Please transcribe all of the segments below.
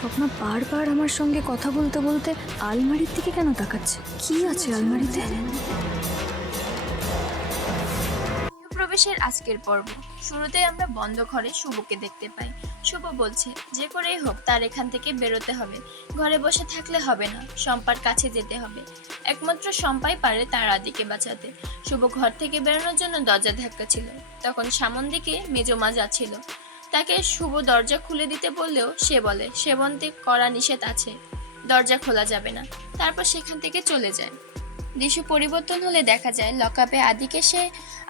স্বপ্না বারবার আমার সঙ্গে কথা বলতে বলতে আলমারির দিকে কেন তাকাচ্ছে? কি আছে আলমারিতে? প্রবেশের আজকের পর্ব শুরুতে আমরা বন্ধ ঘরে শুভকে দেখতে পাই। শুভ বলছে যে করেই হোক তার এখান থেকে বেরোতে হবে, ঘরে বসে থাকলে হবে না, শম্পার কাছে যেতে হবে। একমাত্র শম্পাই পারে তার আদিকে বাঁচাতে। শুভ ঘর থেকে বেরোনোর জন্য দরজা ধাক্কা ছিল, তখন সামন দিকে মেজমা যাচ্ছিল। তাকে শুভ দরজা খুলে দিতে বললেও সে বলে সেবন্তে করা নিষেধ আছে, দরজা খোলা যাবে না। তারপর সেখান থেকে চলে যায়। দৃশ্য পরিবর্তন হলে দেখা যায় লকআপে আদিকে সে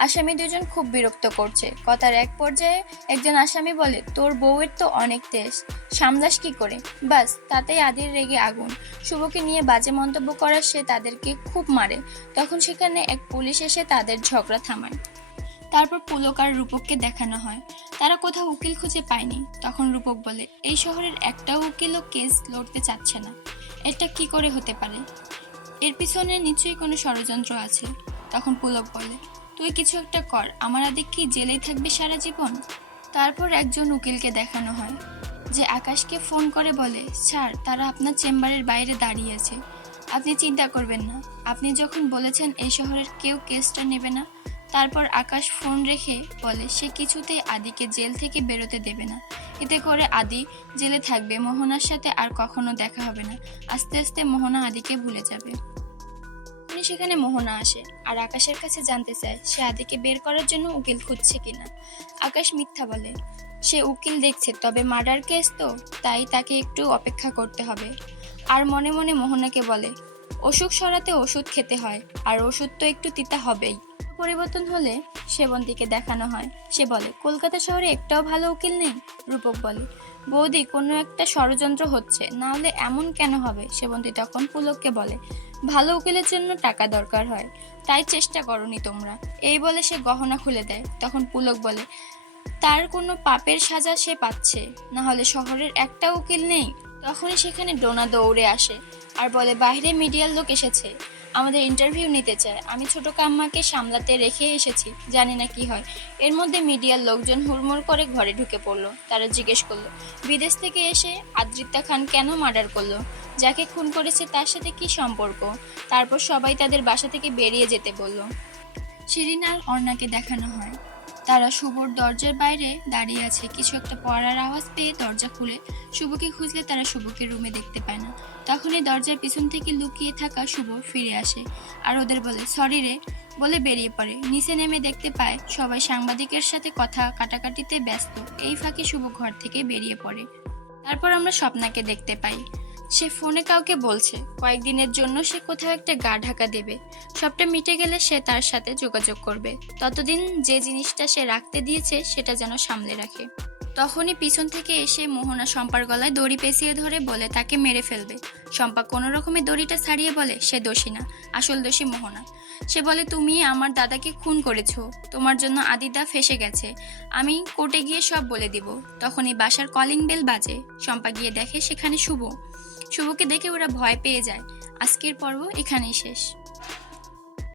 আসামি দুজন খুব বিরক্ত করছে। কথার এক পর্যায়ে একজন আসামি বলে, তোর বউয়ের তো অনেক তেজ, সামলাস কি করে? বাস তাতেই আদির রেগে আগুন। শুভকে নিয়ে বাজে মন্তব্য করার সে তাদেরকে খুব মারে। তখন সেখানে এক পুলিশ এসে তাদের ঝগড়া থামায়। তারপর পুলক আর রূপককে দেখানো হয়। তারা কোথাও উকিল খুঁজে পায়নি। তখন রূপক বলে, এই শহরের একটাও উকিলও কেস লড়তে চাচ্ছে না, এটা কি করে হতে পারে? এর পিছনে নিশ্চয়ই কোনো ষড়যন্ত্র আছে। তখন পুলক বলে, তুই কিছু একটা কর, আমার আদিক কি জেলেই থাকবে সারা জীবন? তারপর একজন উকিলকে দেখানো হয়, যে আকাশকে ফোন করে বলে, স্যার তারা আপনার চেম্বারের বাইরে দাঁড়িয়ে আছে, আপনি চিন্তা করবেন না, আপনি যখন বলেছেন এই শহরের কেউ কেসটা নেবে না। তারপর আকাশ ফোন রেখে বলে সে কিছুতেই আদিকে জেল থেকে বেরোতে দেবে না। এতে করে আদি জেলে থাকবে, মোহনার সাথে আর কখনো দেখা হবে না। আস্তে আস্তে মোহনা আদিকে ভুলে যাবে। সেখানে মোহনা আসে আর আকাশের কাছে জানতে চায় সে আদিকে বের করার জন্য উকিল খুঁজছে কিনা। আকাশ মিথ্যা বলে, সে উকিল দেখছে, তবে মার্ডার কেস তো, তাই তাকে একটু অপেক্ষা করতে হবে। আর মনে মনে মোহনাকে বলে, অসুখ সরাতে ওষুধ খেতে হয়, আর ওষুধ তো একটু তিতা হবেই। পরিবর্তন হলে সেবন্তীকে দেখানো হয়। সে বলে, কলকাতা শহরে একটাও ভালো উকিল নেই। রূপক বলে, বৌদি কোনো একটা ষড়যন্ত্র হচ্ছে, না হলে এমন কেন হবে? সেবন্তী তখন পুলককে বলে, ভালো উকিলের জন্য টাকা দরকার হয়, তাই চেষ্টা করনি তোমরা। এই বলে সে গহনা খুলে দেয়। তখন পুলক বলে, তার কোনো পাপের সাজা সে পাচ্ছে, না হলে শহরের একটা উকিল নেই। তখনই সেখানে ডোনা দৌড়ে আসে আর বলে, বাইরে মিডিয়ার লোক এসেছে, আমাদের ইন্টারভিউ নিতে চায়, আমি ছোট কাম্মাকে সামলাতে রেখে এসেছি, জানি না কি হয়। এর মধ্যে মিডিয়ার লোকজন হুড়মুড় করে ঘরে ঢুকে পড়লো। তারা জিজ্ঞেস করলো, বিদেশ থেকে এসে আদ্রিতা খান কেন মার্ডার করলো, যাকে খুন করেছে তার সাথে কি সম্পর্ক? তারপর সবাই তাদের বাসা থেকে বেরিয়ে যেতে বলল। শিরিন আর অর্ণাকে দেখানো হয়, তারা শুভর দরজার বাইরে দাঁড়িয়ে আছে। কিছু একটা পড়ার আওয়াজ পেয়ে দরজা খুলে শুভকে খুঁজলে তারা শুভকে রুমে দেখতে পায় না। তখনই দরজার পিছন থেকে লুকিয়ে থাকা শুভ ফিরে আসে আর ওদের বলে, সরি রে বলে বেরিয়ে পড়ে। নিচে নেমে দেখতে পায় সবাই সাংবাদিকের সাথে কথা কাটাকাটিতে ব্যস্ত। এই ফাঁকে শুভ ঘর থেকে বেরিয়ে পড়ে। তারপর আমরা স্বপ্নাকে দেখতে পাই, সে ফোনে কাউকে বলছে কয়েকদিনের জন্য সে কোথাও একটা গা ঢাকা দেবে, সবটা মিটে গেলে সে তার সাথে যোগাযোগ করবে। ততদিন যে জিনিসটা সে রাখতে দিয়েছে সেটা যেন সামলে রাখে। তখনই পিছন থেকে এসে মোহনা শম্পার গলায় দড়ি পেঁচিয়ে ধরে বলে তাকে মেরে ফেলবে। শম্পা কোনো রকমে দড়িটা ছাড়িয়ে বলে সে দোষী না, আসল দোষী মোহনা। সে বলে, তুমি আমার দাদাকে খুন করেছো, তোমার জন্য আদিদা ফেসে গেছে, আমি কোর্টে গিয়ে সব বলে দিব। তখনই বাসার কলিং বেল বাজে। শম্পা গিয়ে দেখে সেখানে শুভকে দেখে ওরা ভয় পেয়ে যায়। আজকের পর্ব এখানেই শেষ।